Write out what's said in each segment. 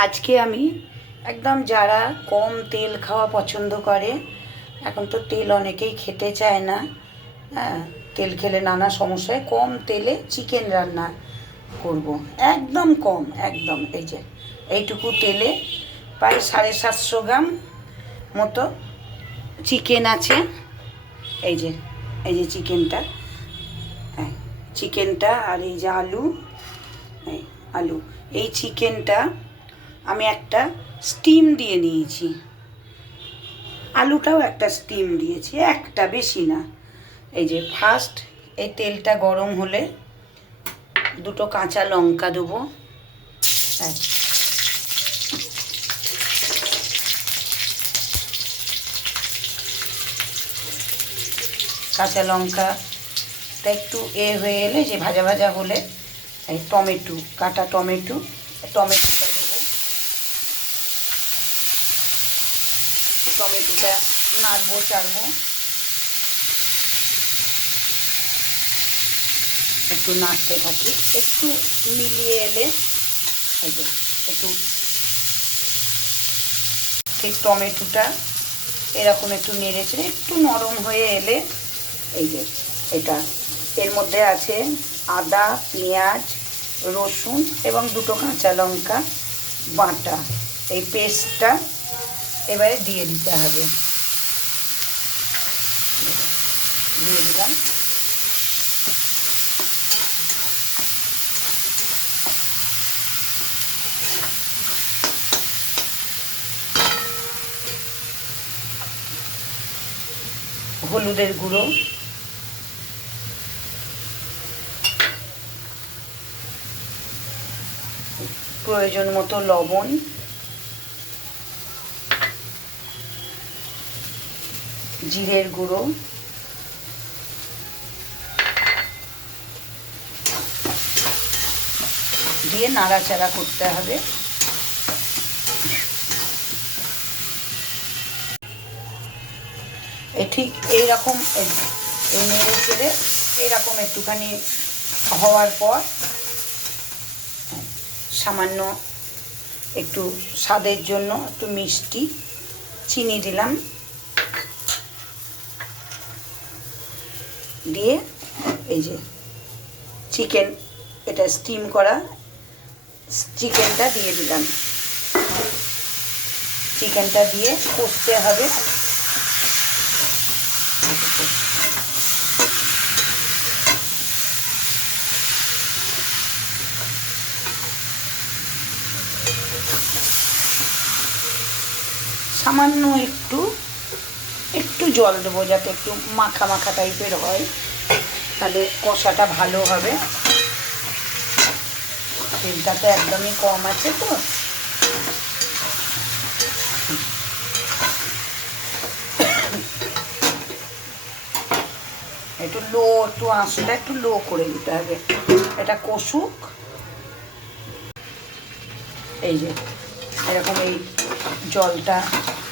আজকে আমি একদম যারা কম তেল খাওয়া পছন্দ করে, এখন তো তেল অনেকেই খেতে চায় না, হ্যাঁ, তেল খেলে নানা সমস্যায়, কম তেলে চিকেন রান্না করব। একদম কম, একদম এই যে এইটুকু তেলে প্রায় 750 গ্রাম মতো চিকেন আছে। এই যে এই যে চিকেনটা, হ্যাঁ চিকেনটা, আর এই যে আলু, এই আলু, এই চিকেনটা আমি একটা স্টিম দিয়ে নিয়েছি, আলুটাও একটা স্টিম দিয়েছি, একটা, বেশি না। এই যে ফার্স্ট এই তেলটা গরম হলে দুটো কাঁচা লঙ্কা দেবো, হ্যাঁ কাঁচা লঙ্কাটা একটু হয়ে এলে, যে ভাজা ভাজা হলে এই টমেটো, কাটা টমেটোটা দেবো। টমেটোটা নাড়বো চাড়বো, একটু নাড়তে থাকি, একটু মিলিয়ে এলে এই যে একটু ঠিক টমেটোটা এরকম একটু নেড়েছে, একটু নরম হয়ে এলে এই যে এটা, এর মধ্যে আছে আদা, পেঁয়াজ, রসুন এবং দুটো কাঁচা লঙ্কা বাটা, এই পেস্টটা এবারে দিয়ে দিতে হবে। দিয়ে দিলাম, হলুদের গুঁড়ো, প্রয়োজন মতো লবণ, জিরের গুঁড়ো, দিয়ে নাড়াচাড়া করতে হবে। ঠিক এইরকম নেড়ে চেড়ে এইরকম একটুখানি হওয়ার পর সামান্য একটু স্বাদের জন্য একটু মিষ্টি, চিনি দিলাম, দিয়ে এই যে চিকেন, এটা স্টিম করা চিকেনটা দিয়ে দিলাম। চিকেনটা দিয়ে কষতে হবে, সামান্য একটু একটু জল দেবো, যাতে একটু মাখা মাখা টাইপের হয়, তাহলে কষাটা ভালো হবে। তেলটা তো একদমই কম আছে, তো একটু আঁচটা একটু লো করে দিতে হবে, এটা কষুক। এই যে এরকম এই জলটা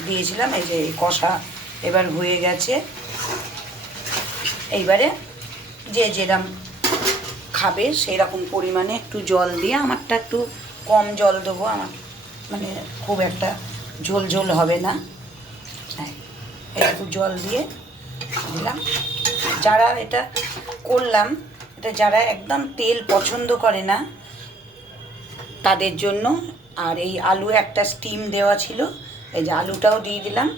দিয়েছিলাম, এই যে কষা এবার হয়ে গেছে। এইবারে যে যেরকম খাবে সেই রকম পরিমাণে একটু জল দিয়ে, আমারটা একটু কম জল দেবো, আমার মানে খুব একটা ঝোল ঝোল হবে না, হ্যাঁ একটু জল দিয়ে দিলাম। যারা এটা করলাম, এটা যারা একদম তেল পছন্দ করে না তাদের জন্য। আর এই আলু একটা স্টিম দেওয়া ছিল, এই যে আলুটাও দিয়ে দিলাম।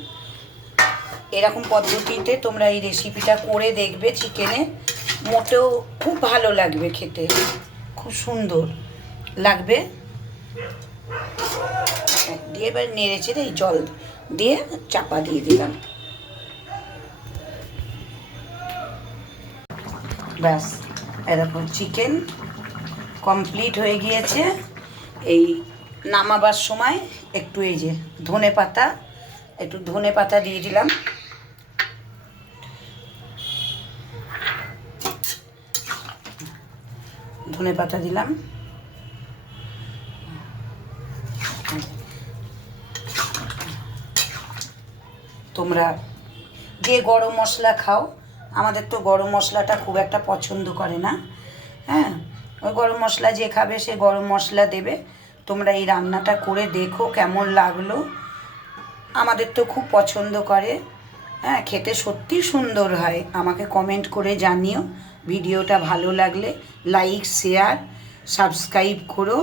এরকম পদ্ধতিতে তোমরা এই রেসিপিটা করে দেখবে চিকেনে, মোটেও খুব ভালো লাগবে খেতে, খুব সুন্দর লাগবে। দিয়ে এবার নেড়ে চেড়ে এই জল দিয়ে চাপা দিয়ে দিলাম, ব্যাস এরকম চিকেন কমপ্লিট হয়ে গিয়েছে। এই নামাবার সময় একটু এই যে একটু ধনে পাতা দিয়ে দিলাম, ধনে পাতা দিলাম। তোমরা যে গরম মশলা খাও, আমাদের তো গরম মশলাটা খুব একটা পছন্দ করে না, হ্যাঁ ওই গরম মশলা যে খাবে সে গরম মশলা দেবে, তোমরা এই রান্নাটা করে দেখো কেমন লাগলো। আমাদের তো খুব পছন্দ করে, হ্যাঁ, খেতে সত্যি সুন্দর হয়। আমাকে কমেন্ট করে জানিও। ভিডিওটা ভালো লাগলে লাইক, শেয়ার, সাবস্ক্রাইব করো।